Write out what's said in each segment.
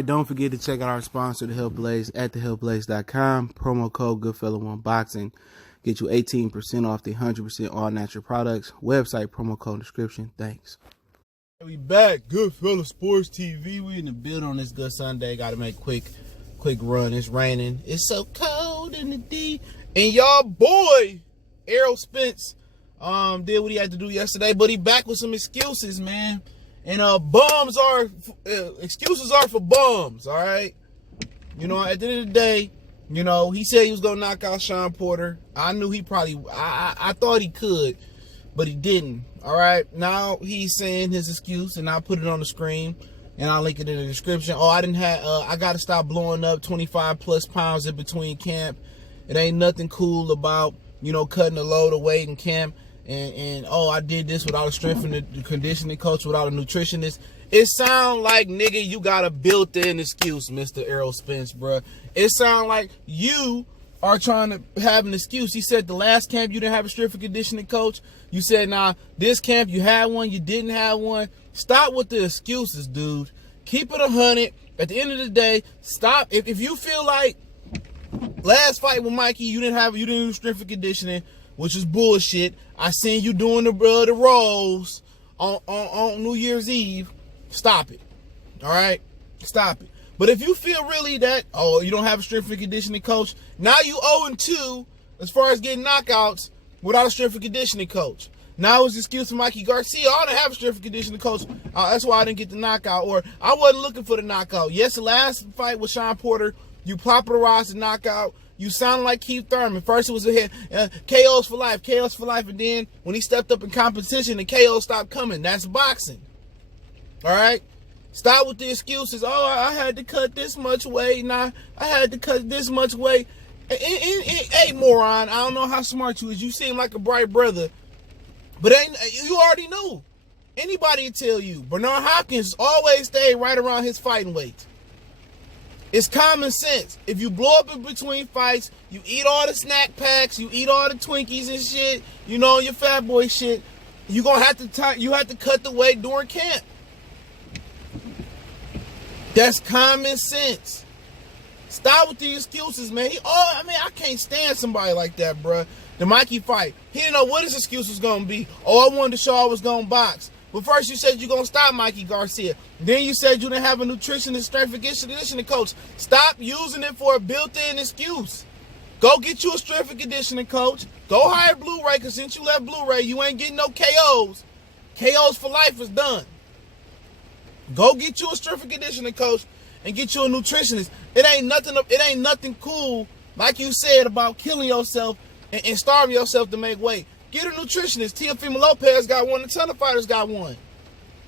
right, don't forget to check out our sponsor, The Health Blaze, at thehealthblaze.com. Promo code Goodfellow1Boxing. Get you 18% off the 100% all natural products. Website, promo code, description. Thanks. We back. Goodfellow Sports TV. We in the building on this good Sunday. Got to make quick run. It's raining. It's so cold in the D. And y'all boy, Errol Spence, did what he had to do yesterday, but he back with some excuses, man. And excuses are for bums, all right? You know, at the end of the day, you know, he said he was going to knock out Shawn Porter. I knew he probably, I thought he could, but he didn't, all right? Now he's saying his excuse, and I'll put it on the screen, and I'll link it in the description. Oh, I got to stop blowing up 25-plus pounds in between camp. It ain't nothing cool about, you know, cutting a load of weight in camp. And I did this without a strength and conditioning coach, without a nutritionist. It sound like, nigga, you got a built-in excuse, Mr. Errol Spence, bro. It sound like you are trying to have an excuse. He said the last camp you didn't have a strength and conditioning coach. You said, nah, this camp you had one, you didn't have one. Stop with the excuses, dude. Keep it 100. At the end of the day, stop. If you feel like last fight with Mikey, you didn't do strength and conditioning, which is bullshit. I seen you doing the rolls on New Year's Eve. Stop it. All right? Stop it. But if you feel really that, you don't have a strength and conditioning coach, now you 0-2 as far as getting knockouts without a strength and conditioning coach. Now it's an excuse for Mikey Garcia. I don't have a strength and conditioning coach. That's why I didn't get the knockout. Or I wasn't looking for the knockout. Yes, the last fight with Shawn Porter, you popularized the knockout. You sound like Keith Thurman. First it was KOs for life, and then when he stepped up in competition, the KOs stopped coming. That's boxing. All right? Stop with the excuses. I had to cut this much weight, and I had to cut this much weight. Hey, moron, I don't know how smart you is. You seem like a bright brother, but you already knew. Anybody would tell you. Bernard Hopkins always stayed right around his fighting weight. It's common sense. If you blow up in between fights, you eat all the snack packs, you eat all the Twinkies and shit, you know, your fat boy shit, you have to cut the weight during camp. That's common sense. Stop with the excuses, man. I can't stand somebody like that, bruh. The Mikey fight, he didn't know what his excuse was going to be. I wanted to show I was going to box. But first you said you're going to stop Mikey Garcia. Then you said you didn't have a nutritionist, strength and conditioning coach. Stop using it for a built-in excuse. Go get you a strength and conditioning coach. Go hire Blu-ray, because since you left Blu-ray, you ain't getting no KOs. KOs for life is done. Go get you a strength and conditioning coach and get you a nutritionist. It ain't nothing cool, like you said, about killing yourself and starving yourself to make weight. Get a nutritionist. Teofimo Lopez got one. A ton of fighters got one.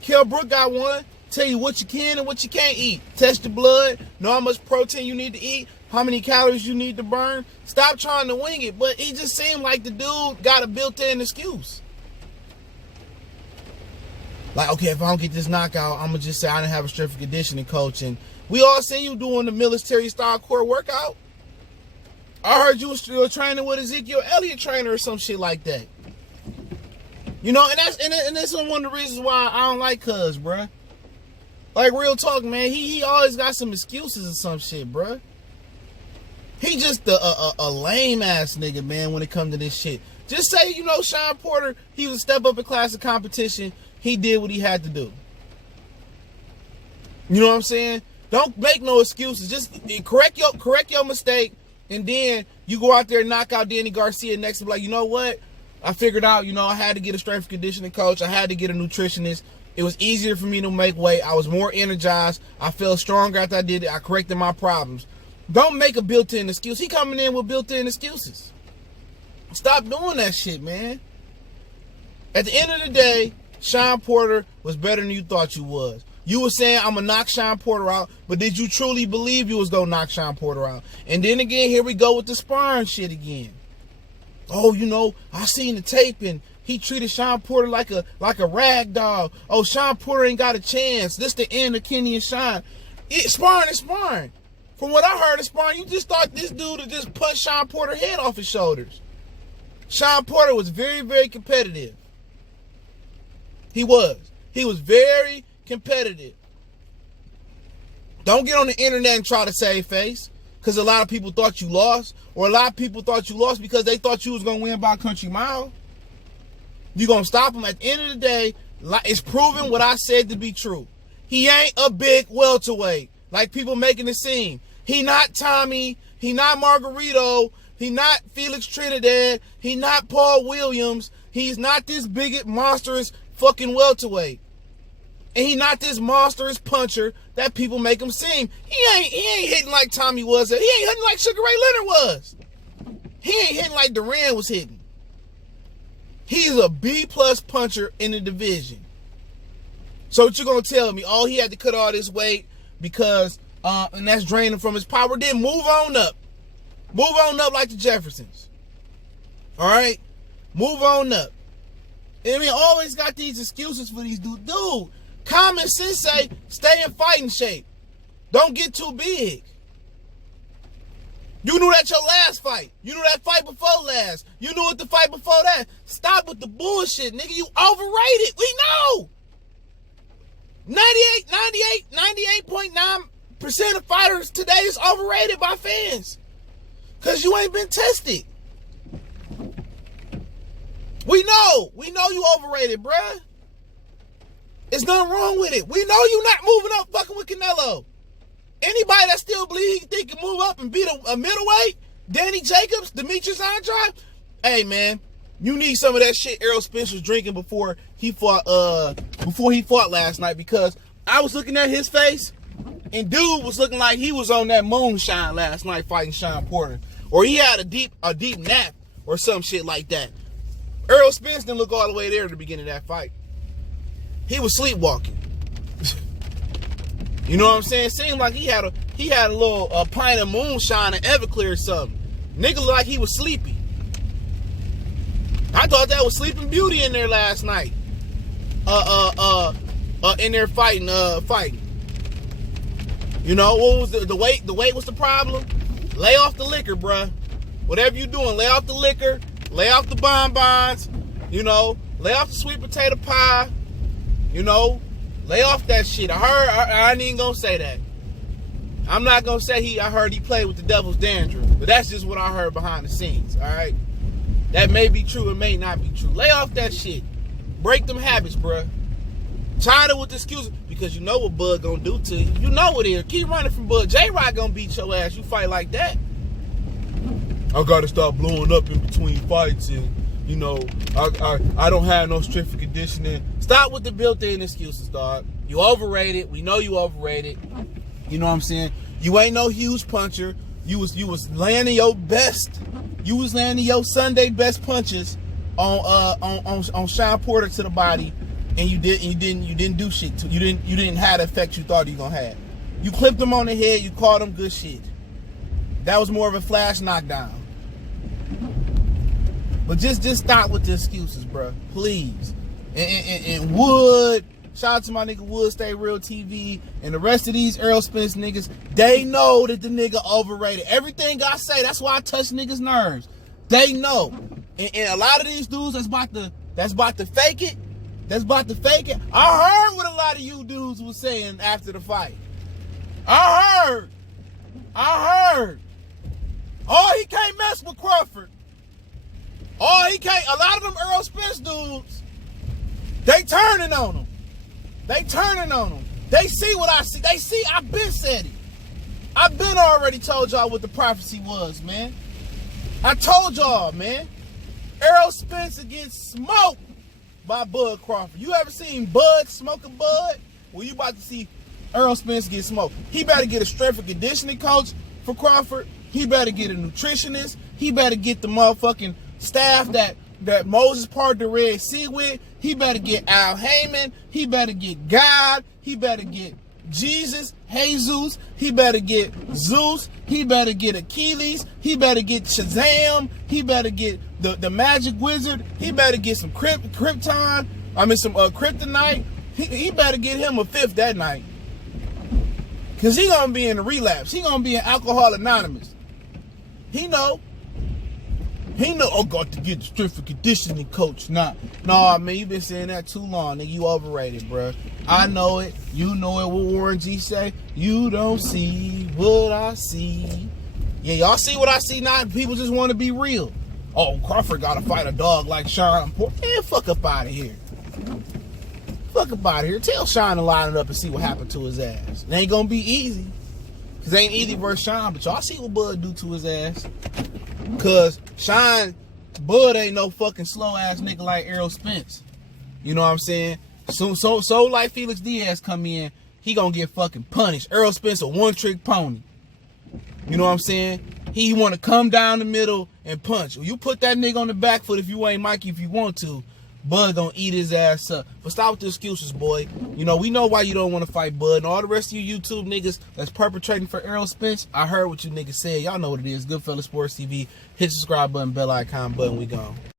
Kell Brook got one. Tell you what you can and what you can't eat. Test your blood. Know how much protein you need to eat. How many calories you need to burn. Stop trying to wing it. But it just seemed like the dude got a built-in excuse. Like, okay, if I don't get this knockout, I'm going to just say I didn't have a strength and conditioning coach. And we all seen you doing the military-style core workout. I heard you were training with Ezekiel Elliott trainer or some shit like that. You know, and that's one of the reasons why I don't like Cuz, bruh. Like, real talk, man. He always got some excuses or some shit, bruh. He just a lame-ass nigga, man, when it comes to this shit. Just say, you know, Shawn Porter, he was a step up in class of competition. He did what he had to do. You know what I'm saying? Don't make no excuses. Just correct your mistake. And then you go out there and knock out Danny Garcia next and be like, you know what? I figured out, you know, I had to get a strength and conditioning coach. I had to get a nutritionist. It was easier for me to make weight. I was more energized. I felt stronger after I did it. I corrected my problems. Don't make a built-in excuse. He coming in with built-in excuses. Stop doing that shit, man. At the end of the day, Shawn Porter was better than you thought you was. You were saying, I'm going to knock Shawn Porter out, but did you truly believe you was going to knock Shawn Porter out? And then again, here we go with the sparring shit again. Oh, you know, I seen the tape and he treated Shawn Porter like a rag doll. Oh, Shawn Porter ain't got a chance. This the end of Kenny and Shawn. Sparring is sparring. From what I heard of sparring, you just thought this dude would just punch Shawn Porter's head off his shoulders. Shawn Porter was very, very competitive. He was. He was very competitive. Don't get on the internet and try to save face, because a lot of people thought you lost, or a lot of people thought you lost because they thought you was going to win by country mile. You going to stop him. At the end of the day, it's proven what I said to be true. He ain't a big welterweight like people making it seem. He not Tommy. He not Margarito. He not Felix Trinidad. He not Paul Williams. He's not this big, monstrous fucking welterweight. And he not this monstrous puncher that people make him seem. He ain't hitting like Tommy was. He ain't hitting like Sugar Ray Leonard was. He ain't hitting like Duran was hitting. He's a B-plus puncher in the division. So what you gonna tell me? Oh, he had to cut all this weight because, and that's draining from his power. Then move on up. Move on up like the Jeffersons. All right? Move on up. I mean, always got these excuses for these dudes. Dude, common sense say, stay in fighting shape. Don't get too big. You knew that your last fight. You knew that fight before last. You knew what the fight before that. Stop with the bullshit, nigga. You overrated. We know. 98.9% of fighters today is overrated by fans. Because you ain't been tested. We know you overrated, bruh. There's nothing wrong with it. We know you not moving up fucking with Canelo. Anybody that still believes he can move up and beat a middleweight, Danny Jacobs, Demetrius Andrade, hey man, you need some of that shit Errol Spence was drinking before he fought last night, because I was looking at his face and dude was looking like he was on that moonshine last night fighting Shawn Porter. Or he had a deep nap or some shit like that. Errol Spence didn't look all the way there at the beginning of that fight. He was sleepwalking. You know what I'm saying? Seemed like he had a little pint of moonshine and Everclear or something. Nigga looked like he was sleepy. I thought that was Sleeping Beauty in there last night. In there fighting. You know, what was the weight? The weight was the problem. Lay off the liquor, bruh. Whatever you doing, lay off the liquor, lay off the bonbons, you know, lay off the sweet potato pie, you know, lay off that shit. I ain't even gonna say that. I'm not gonna say I heard he played with the devil's dandruff, but that's just what I heard behind the scenes, all right? That may be true, it may not be true. Lay off that shit. Break them habits, bruh. Tired of with the excuses, because you know what Bud gonna do to you. You know what it is. Keep running from Bud. J-Rod gonna beat your ass. You fight like that. I gotta start blowing up in between fights, and you know, I don't have no strength and conditioning. Stop with the built-in excuses, dog. You overrated. We know you overrated. You know what I'm saying? You ain't no huge puncher. You was landing your best. You was landing your Sunday best punches on Shawn Porter to the body. And you didn't do shit. You didn't have the effect you thought you gonna have. You clipped him on the head. You called him good shit. That was more of a flash knockdown. But just stop with the excuses, bro. Please. And Wood, shout out to my nigga Wood, Stay Real TV, and the rest of these Errol Spence niggas. They know that the nigga overrated. Everything I say, that's why I touch niggas' nerves. They know. And a lot of these dudes that's about to fake it. I heard what a lot of you dudes was saying after the fight. I heard. Oh, he can't mess with Crawford. Oh, he can't. A lot of them Errol Spence dudes, they turning on him. They see what I see. They see, I've been said it. I've been already told y'all what the prophecy was, man. I told y'all, man. Errol Spence against smoke by Bud Crawford. You ever seen Bud smoke a Bud? Well, you about to see Errol Spence get smoked. He better get a strength and conditioning coach for Crawford. He better get a nutritionist. He better get the motherfucking staff that Moses parted the Red Sea with. He better get Al Heyman. He better get God. He better get Jesus, Jesus. He better get Zeus. He better get Achilles. He better get Shazam. He better get the Magic Wizard. He better get some Kryptonite. He better get him a fifth that night. Because he going to be in a relapse. He going to be in Alcohol Anonymous. He know. He know I got to get the strength and conditioning coach. Nah, man, you been saying that too long, nigga. You overrated, bro. I know it. You know it. What Warren G say? You don't see what I see. Yeah, y'all see what I see now? People just want to be real. Oh, Crawford got to fight a dog like Shawn. Man, fuck up out of here. Fuck up out of here. Tell Shawn to line it up and see what happened to his ass. It ain't gonna be easy. Cause it ain't easy versus Shawn, but y'all see what Bud do to his ass. Cause Bud ain't no fucking slow ass nigga like Errol Spence. You know what I'm saying? So like Felix Diaz come in, he gonna get fucking punished. Errol Spence a one-trick pony. You know what I'm saying? He wanna come down the middle and punch. You put that nigga on the back foot if you ain't Mikey if you want to. Bud gonna eat his ass up. But stop with the excuses, boy. You know, we know why you don't want to fight Bud. And all the rest of you YouTube niggas that's perpetrating for Errol Spence, I heard what you niggas said. Y'all know what it is. Goodfellas Sports TV. Hit the subscribe button, bell icon button. We gone.